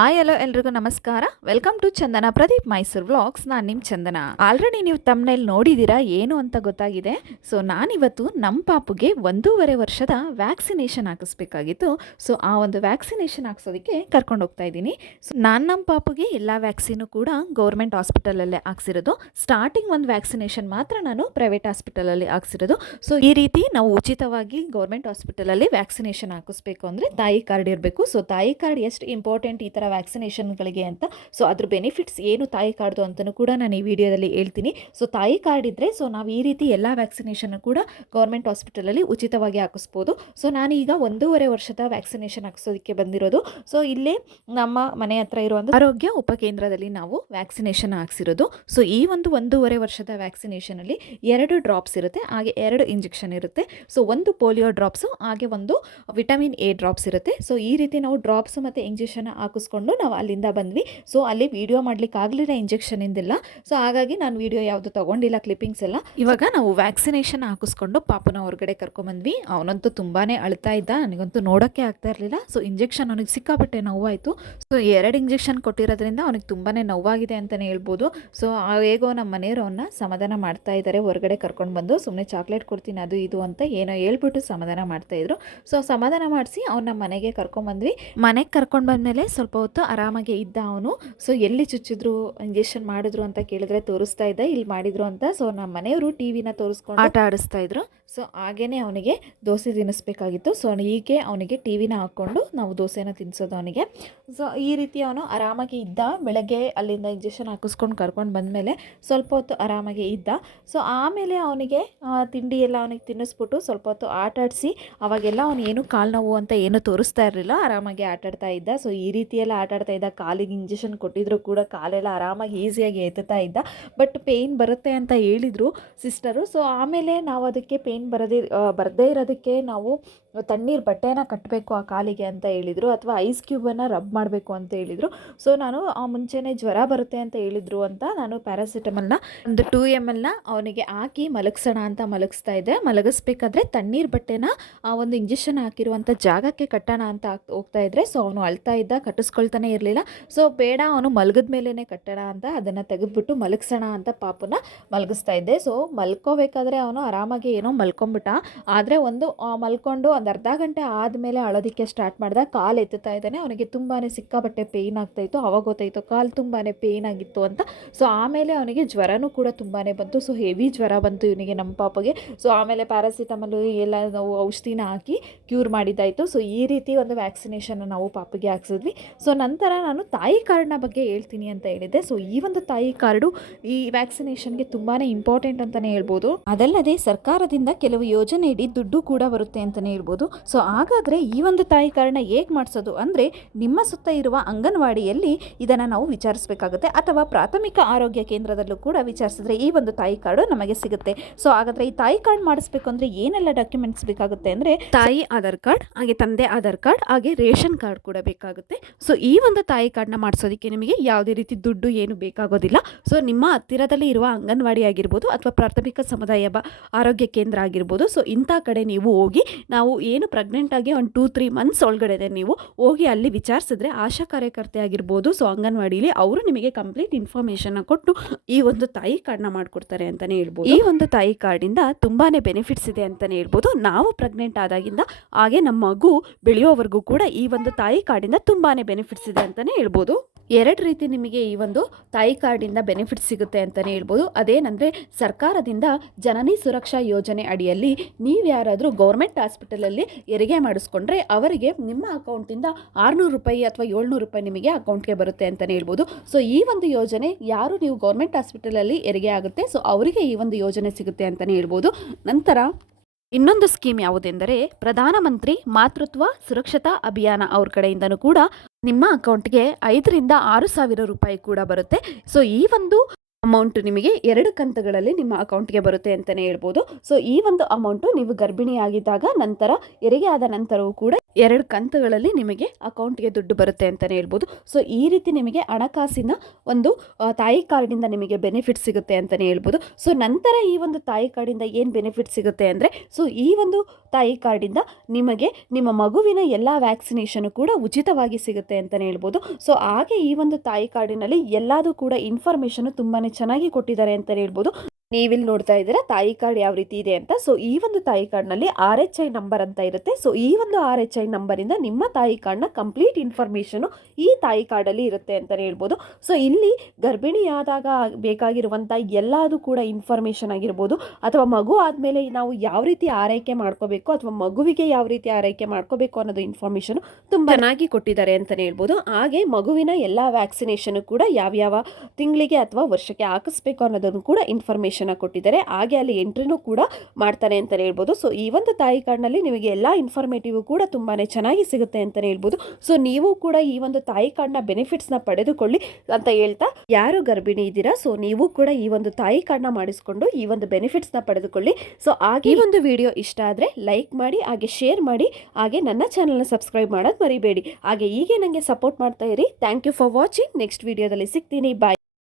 ಆಯ್ hello ಎಲ್ರಿಗೂ ನಮಸ್ಕಾರ. Welcome to Chandana Pradeep Mysuru vlogs ನಾನು ನಿಮ್ಮ ಚಂದನ. ಆಲ್ರೆಡಿ ನೀವು ತಮ್ಮನೇಲಿ ನೋಡಿದ್ದೀರಾ, ಏನು ಅಂತ ಗೊತ್ತಾಗಿದೆ? ಸೊ ನಾನಿವತ್ತು ನಮ್ಮ ಪಾಪುಗೆ ಒಂದೂವರೆ ವರ್ಷದ ವ್ಯಾಕ್ಸಿನೇಷನ್ ಹಾಕಿಸ್ಬೇಕಾಗಿತ್ತು. ಸೊ ಆ ಒಂದು ವ್ಯಾಕ್ಸಿನೇಷನ್ ಹಾಕ್ಸೋದಕ್ಕೆ ಕರ್ಕೊಂಡು ಹೋಗ್ತಾ ಇದ್ದೀನಿ. ಸೊ ನಾನು ನಮ್ಮ ಪಾಪುಗೆ ಎಲ್ಲ ವ್ಯಾಕ್ಸಿನು ಕೂಡ ಗೌರ್ಮೆಂಟ್ ಹಾಸ್ಪಿಟಲಲ್ಲೇ ಹಾಕ್ಸಿರೋದು. ಸ್ಟಾರ್ಟಿಂಗ್ ಒಂದು ವ್ಯಾಕ್ಸಿನೇಷನ್ ಮಾತ್ರ ನಾನು ಪ್ರೈವೇಟ್ ಹಾಸ್ಪಿಟಲಲ್ಲಿ ಹಾಕ್ಸಿರೋದು. ಸೊ ಈ ರೀತಿ ನಾವು ಉಚಿತವಾಗಿ ಗೌರ್ಮೆಂಟ್ ಹಾಸ್ಪಿಟಲಲ್ಲಿ ವ್ಯಾಕ್ಸಿನೇಷನ್ ಹಾಕಿಸ್ಬೇಕು ಅಂದರೆ ತಾಯಿ ಕಾರ್ಡ್ ಇರಬೇಕು. ಸೊ ತಾಯಿ ಕಾರ್ಡ್ ಎಷ್ಟು ಇಂಪಾರ್ಟೆಂಟ್ ಈ ಥರ ವ್ಯಾಕ್ಸಿನೇಷನ್ಗಳಿಗೆ ಅಂತ. ಸೊ ಅದ್ರ ಬೆನಿಫಿಟ್ಸ್ ಏನು ತಾಯಿ ಕಾರ್ಡ್ದು ಅಂತಲೂ ಕೂಡ ನಾನು ಈ ವಿಡಿಯೋದಲ್ಲಿ ಹೇಳ್ತೀನಿ. ಸೊ ತಾಯಿ ಕಾರ್ಡ್ ಇದ್ದರೆ ಸೊ ನಾವು ಈ ರೀತಿ ಎಲ್ಲ ವ್ಯಾಕ್ಸಿನೇಷನ್ ಕೂಡ ಗೌರ್ಮೆಂಟ್ ಹಾಸ್ಪಿಟಲಲ್ಲಿ ಉಚಿತವಾಗಿ ಹಾಕಿಸ್ಬೋದು. ಸೊ ನಾನೀಗ ಒಂದೂವರೆ ವರ್ಷದ ವ್ಯಾಕ್ಸಿನೇಷನ್ ಹಾಕಿಸೋದಕ್ಕೆ ಬಂದಿರೋದು. ಸೊ ಇಲ್ಲೇ ನಮ್ಮ ಮನೆ ಹತ್ರ ಇರುವಂಥ ಆರೋಗ್ಯ ಉಪಕೇಂದ್ರದಲ್ಲಿ ನಾವು ವ್ಯಾಕ್ಸಿನೇಷನ್ ಹಾಕ್ಸಿರೋದು. ಸೊ ಈ ಒಂದು ಒಂದೂವರೆ ವರ್ಷದ ವ್ಯಾಕ್ಸಿನೇಷನಲ್ಲಿ ಎರಡು ಡ್ರಾಪ್ಸ್ ಇರುತ್ತೆ, ಹಾಗೆ ಎರಡು ಇಂಜೆಕ್ಷನ್ ಇರುತ್ತೆ. ಸೊ ಒಂದು ಪೋಲಿಯೋ ಡ್ರಾಪ್ಸು, ಹಾಗೆ ಒಂದು ವಿಟಮಿನ್ ಎ ಡ್ರಾಪ್ಸ್ ಇರುತ್ತೆ. ಸೊ ಈ ರೀತಿ ನಾವು ಡ್ರಾಪ್ಸ್ ಮತ್ತು ಇಂಜೆಕ್ಷನ್ ಹಾಕಿಸ್ಕೊಂಡು ನಾವು ಅಲ್ಲಿಂದ ಬಂದ್ವಿ. ಸೊ ಅಲ್ಲಿ ವಿಡಿಯೋ ಮಾಡ್ಲಿಕ್ಕೆ ಆಗಲಿಲ್ಲ ಇಂಜೆಕ್ಷನ್ ಇಂದೆಲ್ಲ. ಸೊ ಹಾಗಾಗಿ ನಾನು ವಿಡಿಯೋ ಯಾವುದು ತಗೊಂಡಿಲ್ಲ ಕ್ಲಿಪ್ಪಿಂಗ್ಸ್ ಎಲ್ಲ. ಇವಾಗ ನಾವು ವ್ಯಾಕ್ಸಿನೇಷನ್ ಹಾಕಿಸ್ಕೊಂಡು ಪಾಪನ ಹೊರಗಡೆ ಕರ್ಕೊಂಬಂದ್ವಿ. ಅವನಂತೂ ತುಂಬಾ ಅಳ್ತಾ ಇದ್ದ. ನನಗಂತೂ ನೋಡೋಕ್ಕೆ ಆಗ್ತಾ ಇರಲಿಲ್ಲ. ಸೊ ಇಂಜೆಕ್ಷನ್ ಅವನಿಗೆ ಸಿಕ್ಕಾಪಟ್ಟೆ ನೋವಾಯಿತು. ಸೊ ಎರಡು ಇಂಜೆಕ್ಷನ್ ಕೊಟ್ಟಿರೋದ್ರಿಂದ ಅವನಿಗೆ ತುಂಬಾ ನೋವಾಗಿದೆ ಅಂತಲೇ ಹೇಳ್ಬೋದು. ಸೊ ಹೇಗೋ ನಮ್ಮ ಮನೆಯವರು ಅವನ್ನ ಸಮಾಧಾನ ಮಾಡ್ತಾ ಇದ್ದಾರೆ ಹೊರಗಡೆ ಕರ್ಕೊಂಡು ಬಂದು ಸುಮ್ಮನೆ ಚಾಕ್ಲೇಟ್ ಕೊಡ್ತೀನಿ, ಅದು ಇದು ಅಂತ ಏನೋ ಹೇಳ್ಬಿಟ್ಟು ಸಮಾಧಾನ ಮಾಡ್ತಾ ಇದ್ರು. ಸೊ ಸಮಾಧಾನ ಮಾಡಿಸಿ ಅವ್ನ ಮನೆಗೆ ಕರ್ಕೊಂಡ್ಬಂದ್ವಿ ಮನೆಗೆ ಕರ್ಕೊಂಡು ಬಂದಮೇಲೆ ಸ್ವಲ್ಪ ಹೊತ್ತು ಆರಾಮಾಗೆ ಇದ್ದ ಅವನು. ಸೊ ಎಲ್ಲಿ ಚುಚ್ಚಿದ್ರು, ಇಂಜೆಕ್ಷನ್ ಮಾಡಿದ್ರು ಅಂತ ಕೇಳಿದ್ರೆ ತೋರಿಸ್ತಾ ಇದ್ದ, ಇಲ್ಲಿ ಮಾಡಿದ್ರು ಅಂತ. ಸೊ ನಮ್ಮ ಮನೆಯವರು ಟಿವಿನ ತೋರಿಸ್ಕೊಂಡು ಆಟ ಆಡಿಸ್ತಾ ಇದ್ರು. ಸೊ ಹಾಗೇ ಅವನಿಗೆ ದೋಸೆ ತಿನ್ನಿಸ್ಬೇಕಾಗಿತ್ತು. ಸೊ ಹೀಗೆ ಅವನಿಗೆ ಟಿ ವಿನ ಹಾಕ್ಕೊಂಡು ನಾವು ದೋಸೆನ ತಿನ್ನಿಸೋದು ಅವನಿಗೆ. ಸೊ ಈ ರೀತಿ ಅವನು ಆರಾಮಾಗಿ ಇದ್ದ. ಬೆಳಗ್ಗೆ ಅಲ್ಲಿಂದ ಇಂಜೆಕ್ಷನ್ ಹಾಕಿಸ್ಕೊಂಡು ಕರ್ಕೊಂಡು ಬಂದಮೇಲೆ ಸ್ವಲ್ಪ ಹೊತ್ತು ಆರಾಮಾಗಿ ಇದ್ದ. ಸೊ ಆಮೇಲೆ ಅವನಿಗೆ ತಿಂಡಿ ಎಲ್ಲ ಅವನಿಗೆ ತಿನ್ನಿಸ್ಬಿಟ್ಟು ಸ್ವಲ್ಪ ಹೊತ್ತು ಆಟ ಆಡಿಸಿ, ಅವಾಗೆಲ್ಲ ಅವನು ಏನು ಕಾಲು ನೋವು ಅಂತ ಏನು ತೋರಿಸ್ತಾ ಇರಲಿಲ್ಲ. ಆರಾಮಾಗಿ ಆಟಾಡ್ತಾ ಇದ್ದ. ಸೊ ಈ ರೀತಿಯೆಲ್ಲ ಆಟಾಡ್ತಾ ಇದ್ದ. ಕಾಲಿಗೆ ಇಂಜೆಕ್ಷನ್ ಕೊಟ್ಟಿದ್ರು ಕೂಡ ಕಾಲೆಲ್ಲ ಆರಾಮಾಗಿ ಈಸಿಯಾಗಿ ಎತ್ತುತ್ತಾ ಇದ್ದ. ಬಟ್ ಪೇಯ್ನ್ ಬರುತ್ತೆ ಅಂತ ಹೇಳಿದರು ಸಿಸ್ಟರು ಸೊ ಆಮೇಲೆ ನಾವು ಅದಕ್ಕೆ ಪೇಯ್ನ್ ಬರದೇ ಬರದೇ ಇರೋದಕ್ಕೆ ನಾವು ತಣ್ಣೀರು ಬಟ್ಟೆನ ಕಟ್ಟಬೇಕು ಆ ಕಾಲಿಗೆ ಅಂತ ಹೇಳಿದರು ಅಥವಾ ಐಸ್ ಕ್ಯೂಬನ್ನು ರಬ್ ಮಾಡಬೇಕು ಅಂತ ಹೇಳಿದರು. ಸೊ ನಾನು ಆ ಮುಂಚೆನೇ ಜ್ವರ ಬರುತ್ತೆ ಅಂತ ಹೇಳಿದರು ಅಂತ ನಾನು ಪ್ಯಾರಾಸಿಟಮಲ್ನ ಒಂದು ಟೂ ಎಂ ಎಲ್ನ ಅವನಿಗೆ ಹಾಕಿ ಮಲಗಿಸೋಣ ಅಂತ ಮಲಗಿಸ್ತಾ ಇದ್ದೆ. ಮಲಗಿಸ್ಬೇಕಾದ್ರೆ ತಣ್ಣೀರು ಬಟ್ಟೆನ ಆ ಒಂದು ಇಂಜೆಕ್ಷನ್ ಹಾಕಿರುವಂಥ ಜಾಗಕ್ಕೆ ಕಟ್ಟೋಣ ಅಂತ ಹೋಗ್ತಾ ಇದ್ದರೆ ಸೊ ಅವನು ಅಳ್ತಾ ಇದ್ದ, ಕಟ್ಟಿಸ್ಕೊಳ್ತಾನೆ ಇರಲಿಲ್ಲ. ಸೊ ಬೇಡ, ಅವನು ಮಲಗಿದ ಮೇಲೇ ಕಟ್ಟೋಣ ಅಂತ ಅದನ್ನು ತೆಗೆದುಬಿಟ್ಟು ಮಲಗಿಸೋಣ ಅಂತ ಪಾಪನ ಮಲಗಿಸ್ತಾ ಇದ್ದೆ. ಸೊ ಮಲ್ಕೋಬೇಕಾದ್ರೆ ಅವನು ಆರಾಮಾಗಿ ಏನೋ ಮಲ್ಕೊಂಬಿಟ್ಟ. ಆದರೆ ಒಂದು ಮಲ್ಕೊಂಡು ಒಂದು ಅರ್ಧ ಗಂಟೆ ಆದಮೇಲೆ ಅಳೋದಕ್ಕೆ ಸ್ಟಾರ್ಟ್ ಮಾಡಿದ, ಕಾಲು ಎತ್ತುತ್ತಾ ಇದ್ದಾನೆ. ಅವನಿಗೆ ತುಂಬಾ ಸಿಕ್ಕಾಪಟ್ಟೆ ಪೇಯ್ನ್ ಆಗ್ತಾಯಿತ್ತು ಅವಾಗ ಗೊತ್ತಾಯಿತು, ಕಾಲು ತುಂಬಾ ಪೇಯ್ನ್ ಆಗಿತ್ತು ಅಂತ. ಸೊ ಆಮೇಲೆ ಅವನಿಗೆ ಜ್ವರನೂ ಕೂಡ ತುಂಬಾ ಬಂತು. ಸೊ ಹೆವಿ ಜ್ವರ ಬಂತು ಇವನಿಗೆ ನಮ್ಮ ಪಾಪಗೆ. ಸೊ ಆಮೇಲೆ ಪ್ಯಾರಾಸಿಟಮಲ್ ಎಲ್ಲ ನಾವು ಔಷಧಿನ ಹಾಕಿ ಕ್ಯೂರ್ ಮಾಡಿದ್ದಾಯಿತು. ಸೊ ಈ ರೀತಿ ಒಂದು ವ್ಯಾಕ್ಸಿನೇಷನ್ ನಾವು ಪಾಪಗೆ ಹಾಕ್ಸಿದ್ವಿ. ಸೊ ನಂತರ ನಾನು ತಾಯಿ ಕಾರ್ಡ್ನ ಬಗ್ಗೆ ಹೇಳ್ತೀನಿ ಅಂತ ಹೇಳಿದ್ದೆ. ಸೊ ಈ ಒಂದು ತಾಯಿ ಕಾರ್ಡು ಈ ವ್ಯಾಕ್ಸಿನೇಷನ್ಗೆ ತುಂಬಾ ಇಂಪಾರ್ಟೆಂಟ್ ಅಂತಲೇ ಹೇಳ್ಬೋದು. ಅದಲ್ಲದೆ ಸರ್ಕಾರದಿಂದ ಕೆಲವು ಯೋಜನೆ ಇಡಿ ದುಡ್ಡು ಕೂಡ ಬರುತ್ತೆ ಅಂತಲೇ ಹೇಳ್ಬೋದು. ಸೊ ಹಾಗಾದರೆ ಈ ಒಂದು ತಾಯಿ ಕಾರಣ ಹೇಗೆ ಮಾಡಿಸೋದು? ಅಂದರೆ ನಿಮ್ಮ ಸುತ್ತ ಇರುವ ಅಂಗನವಾಡಿಯಲ್ಲಿ ಇದನ್ನು ನಾವು ವಿಚಾರಿಸಬೇಕಾಗುತ್ತೆ. ಅಥವಾ ಪ್ರಾಥಮಿಕ ಆರೋಗ್ಯ ಕೇಂದ್ರದಲ್ಲೂ ಕೂಡ ವಿಚಾರಿಸಿದ್ರೆ ಈ ಒಂದು ತಾಯಿ ಕಾರ್ಡು ನಮಗೆ ಸಿಗುತ್ತೆ. ಸೊ ಹಾಗಾದರೆ ಈ ತಾಯಿ ಕಾರ್ಡ್ ಮಾಡಿಸ್ಬೇಕು ಅಂದರೆ ಏನೆಲ್ಲ ಡಾಕ್ಯುಮೆಂಟ್ಸ್ ಬೇಕಾಗುತ್ತೆ ಅಂದರೆ ತಾಯಿ ಆಧಾರ್ ಕಾರ್ಡ್, ಹಾಗೆ ತಂದೆ ಆಧಾರ್ ಕಾರ್ಡ್, ಹಾಗೆ ರೇಷನ್ ಕಾರ್ಡ್ ಕೂಡ ಬೇಕಾಗುತ್ತೆ. ಸೊ ಈ ಒಂದು ತಾಯಿ ಕಾರ್ಡ್ನ ಮಾಡಿಸೋದಕ್ಕೆ ನಿಮಗೆ ಯಾವುದೇ ರೀತಿ ದುಡ್ಡು ಏನು ಬೇಕಾಗೋದಿಲ್ಲ. ಸೊ ನಿಮ್ಮ ಹತ್ತಿರದಲ್ಲಿ ಇರುವ ಅಂಗನವಾಡಿ ಆಗಿರ್ಬೋದು ಅಥವಾ ಪ್ರಾಥಮಿಕ ಸಮುದಾಯ ಆರೋಗ್ಯ ಕೇಂದ್ರ ಆಗಿರ್ಬೋದು. ಸೊ ಇಂಥ ಕಡೆ ನೀವು ಹೋಗಿ, ನಾವು ಏನು ಪ್ರೆಗ್ನೆಂಟ್ ಆಗಿ ಒಂದು ಟೂ ತ್ರೀ ಮಂತ್ಸ್ ಒಳಗಡೆ ನೀವು ಹೋಗಿ ಅಲ್ಲಿ ವಿಚಾರಿಸಿದ್ರೆ ಆಶಾ ಕಾರ್ಯಕರ್ತೆ ಆಗಿರ್ಬೋದು. ಸೊ ಅಂಗನವಾಡಿಲಿ ಅವರು ನಿಮಗೆ ಕಂಪ್ಲೀಟ್ ಇನ್ಫಾರ್ಮೇಷನ್ನ ಕೊಟ್ಟು ಈ ಒಂದು ತಾಯಿ ಕಾರ್ಡ್ನ ಮಾಡಿಕೊಡ್ತಾರೆ ಅಂತಲೇ ಹೇಳ್ಬೋದು. ಈ ಒಂದು ತಾಯಿ ಕಾರ್ಡಿಂದ ತುಂಬಾ ಬೆನಿಫಿಟ್ಸ್ ಇದೆ ಅಂತಲೇ ಹೇಳ್ಬೋದು. ನಾವು ಪ್ರೆಗ್ನೆಂಟ್ ಆದಾಗಿಂದ ಹಾಗೆ ನಮ್ಮ ಮಗು ಬೆಳೆಯೋವರೆಗೂ ಕೂಡ ಈ ಒಂದು ತಾಯಿ ಕಾರ್ಡಿಂದ ತುಂಬಾ ಬೆನಿಫಿಟ್ಸ್ ಇದೆ ಅಂತಲೇ ಹೇಳ್ಬೋದು. ಎರಡು ರೀತಿ ನಿಮಗೆ ಈ ಒಂದು ತಾಯಿ ಕಾರ್ಡಿಂದ ಬೆನಿಫಿಟ್ ಸಿಗುತ್ತೆ ಅಂತಲೇ ಹೇಳ್ಬೋದು. ಅದೇನೆಂದರೆ ಸರ್ಕಾರದಿಂದ ಜನನಿ ಸುರಕ್ಷಾ ಯೋಜನೆ ಅಡಿಯಲ್ಲಿ ನೀವು ಯಾರಾದರೂ ಗೌರ್ಮೆಂಟ್ ಹಾಸ್ಪಿಟಲಲ್ಲಿ ಹೆರಿಗೆ ಮಾಡಿಸ್ಕೊಂಡ್ರೆ ಅವರಿಗೆ ನಿಮ್ಮ ಅಕೌಂಟಿಂದ ಆರುನೂರು ರೂಪಾಯಿ ಅಥವಾ ಏಳ್ನೂರು ರೂಪಾಯಿ ನಿಮಗೆ ಅಕೌಂಟ್ಗೆ ಬರುತ್ತೆ ಅಂತಲೇ ಹೇಳ್ಬೋದು. ಸೊ ಈ ಒಂದು ಯೋಜನೆ ಯಾರು ನೀವು ಗೌರ್ಮೆಂಟ್ ಹಾಸ್ಪಿಟಲಲ್ಲಿ ಹೆರಿಗೆ ಆಗುತ್ತೆ, ಸೊ ಅವರಿಗೆ ಈ ಒಂದು ಯೋಜನೆ ಸಿಗುತ್ತೆ ಅಂತಲೇ ಹೇಳ್ಬೋದು. ನಂತರ ಇನ್ನೊಂದು ಸ್ಕೀಮ್ ಯಾವುದೆಂದರೆ ಪ್ರಧಾನಮಂತ್ರಿ ಮಾತೃತ್ವ ಸುರಕ್ಷತಾ ಅಭಿಯಾನ ಅವ್ರ ಕಡೆಯಿಂದನೂ ಕೂಡ ನಿಮ್ಮ ಅಕೌಂಟ್ಗೆ ಐದರಿಂದ ಆರು ಸಾವಿರ ರೂಪಾಯಿ ಕೂಡ ಬರುತ್ತೆ. ಸೊ ಈ ಒಂದು ಅಮೌಂಟ್ ನಿಮಗೆ ಎರಡು ಕಂತುಗಳಲ್ಲಿ ನಿಮ್ಮ ಅಕೌಂಟ್ಗೆ ಬರುತ್ತೆ ಅಂತಲೇ ಹೇಳ್ಬೋದು. ಸೊ ಈ ಒಂದು ಅಮೌಂಟು ನೀವು ಗರ್ಭಿಣಿಯಾಗಿದ್ದಾಗ ನಂತರ, ಹೆರಿಗೆ ಆದ ನಂತರವೂ ಕೂಡ ಎರಡು ಕಂತುಗಳಲ್ಲಿ ನಿಮಗೆ ಅಕೌಂಟ್ಗೆ ದುಡ್ಡು ಬರುತ್ತೆ ಅಂತಲೇ ಹೇಳ್ಬೋದು. ಸೊ ಈ ರೀತಿ ನಿಮಗೆ ಹಣಕಾಸಿನ ಒಂದು ತಾಯಿ ಕಾರ್ಡಿಂದ ನಿಮಗೆ ಬೆನಿಫಿಟ್ ಸಿಗುತ್ತೆ ಅಂತಲೇ ಹೇಳ್ಬೋದು. ಸೊ ನಂತರ ಈ ಒಂದು ತಾಯಿ ಕಾರ್ಡಿಂದ ಏನು ಬೆನಿಫಿಟ್ ಸಿಗುತ್ತೆ ಅಂದರೆ ಸೊ ಈ ಒಂದು ತಾಯಿ ಕಾರ್ಡಿಂದ ನಿಮಗೆ ನಿಮ್ಮ ಮಗುವಿನ ಎಲ್ಲ ವ್ಯಾಕ್ಸಿನೇಷನ್ ಕೂಡ ಉಚಿತವಾಗಿ ಸಿಗುತ್ತೆ ಅಂತಲೇ ಹೇಳ್ಬೋದು. ಸೊ ಹಾಗೆ ಈ ಒಂದು ತಾಯಿ ಕಾರ್ಡಿನಲ್ಲಿ ಎಲ್ಲದೂ ಕೂಡ ಇನ್ಫಾರ್ಮೇಷನ್ ತುಂಬಾ ಚೆನ್ನಾಗಿ ಕೊಟ್ಟಿದ್ದಾರೆ ಅಂತಲೇ ಹೇಳ್ಬೋದು. ನೀವಿಲ್ಲಿ ನೋಡ್ತಾ ಇದ್ದೀರಾ, ತಾಯಿ ಕಾರ್ಡ್ ಯಾವ ರೀತಿ ಇದೆ ಅಂತ. ಸೊ ಈ ಒಂದು ತಾಯಿ ಕಾರ್ಡ್ನಲ್ಲಿ ಆರ್ ಎಚ್ ಐ ನಂಬರ್ ಅಂತ ಇರುತ್ತೆ. ಸೊ ಈ ಒಂದು ಆರ್ ಎಚ್ ಐ ನಂಬರಿಂದ ನಿಮ್ಮ ತಾಯಿ ಕಾರ್ಡ್ನ ಕಂಪ್ಲೀಟ್ ಇನ್ಫಾರ್ಮೇಷನು ಈ ತಾಯಿ ಕಾರ್ಡಲ್ಲಿ ಇರುತ್ತೆ ಅಂತಲೇ ಹೇಳ್ಬೋದು. ಸೊ ಇಲ್ಲಿ ಗರ್ಭಿಣಿಯಾದಾಗ ಬೇಕಾಗಿರುವಂಥ ಎಲ್ಲದೂ ಕೂಡ ಇನ್ಫಾರ್ಮೇಷನ್ ಆಗಿರ್ಬೋದು. ಅಥವಾ ಮಗು ಆದಮೇಲೆ ನಾವು ಯಾವ ರೀತಿ ಆರೈಕೆ ಮಾಡ್ಕೋಬೇಕು ಅಥವಾ ಮಗುವಿಗೆ ಯಾವ ರೀತಿ ಆರೈಕೆ ಮಾಡ್ಕೋಬೇಕು ಅನ್ನೋದು ಇನ್ಫಾರ್ಮೇಷನ್ ತುಂಬ ಚೆನ್ನಾಗಿ ಕೊಟ್ಟಿದ್ದಾರೆ ಅಂತಲೇ ಹೇಳ್ಬೋದು. ಹಾಗೆ ಮಗುವಿನ ಎಲ್ಲ ವ್ಯಾಕ್ಸಿನೇಷನ್ ಕೂಡ ಯಾವ್ಯಾವ ತಿಂಗಳಿಗೆ ಅಥವಾ ವರ್ಷಕ್ಕೆ ಹಾಕಿಸ್ಬೇಕು ಅನ್ನೋದನ್ನು ಕೂಡ ಇನ್ಫಾರ್ಮೇಷನ್ ಕೊಟ್ಟಿದ್ದಾರೆ. ಹಾಗೆ ಅಲ್ಲಿ ಎಂಟ್ರಿನೂ ಕೂಡ ಮಾಡ್ತಾರೆ ಅಂತಲೇ ಹೇಳ್ಬೋದು. ಸೊ ಈ ಒಂದು ತಾಯಿ ಕಾರ್ಡ್ನಲ್ಲಿ ನಿಮಗೆ ಎಲ್ಲ ಇನ್ಫಾರ್ಮೇಟಿವ್ ಕೂಡ ತುಂಬಾ ಚೆನ್ನಾಗಿ ಸಿಗುತ್ತೆ ಅಂತಲೇ ಹೇಳ್ಬೋದು. ಸೊ ನೀವು ಕೂಡ ಈ ಒಂದು ತಾಯಿ ಕಾರ್ಡ್ನ ಬೆನಿಫಿಟ್ಸ್ನ ಪಡೆದುಕೊಳ್ಳಿ ಅಂತ ಹೇಳ್ತಾ ಯಾರು ಗರ್ಭಿಣಿ ಇದ್ದೀರಾ? ಸೊ ನೀವು ಕೂಡ ಈ ಒಂದು ತಾಯಿ ಕಾರ್ಡ್ನ ಮಾಡಿಸ್ಕೊಂಡು ಈ ಒಂದು ಬೆನಿಫಿಟ್ಸ್ನ ಪಡೆದುಕೊಳ್ಳಿ. ಸೊ ಹಾಗೆ ಈ ಒಂದು ವಿಡಿಯೋ ಇಷ್ಟ ಆದರೆ ಲೈಕ್ ಮಾಡಿ, ಹಾಗೆ ಶೇರ್ ಮಾಡಿ, ಹಾಗೆ ನನ್ನ ಚಾನಲ್ನ ಸಬ್ಸ್ಕ್ರೈಬ್ ಮಾಡೋದು ಮರಿಬೇಡಿ. ಹಾಗೆ ಹೀಗೆ ನನಗೆ ಸಪೋರ್ಟ್ ಮಾಡ್ತಾ ಇರಿ. Thank you for watching next ವಿಡಿಯೋದಲ್ಲಿ ಸಿಗ್ತೀನಿ. ಬಾಯ್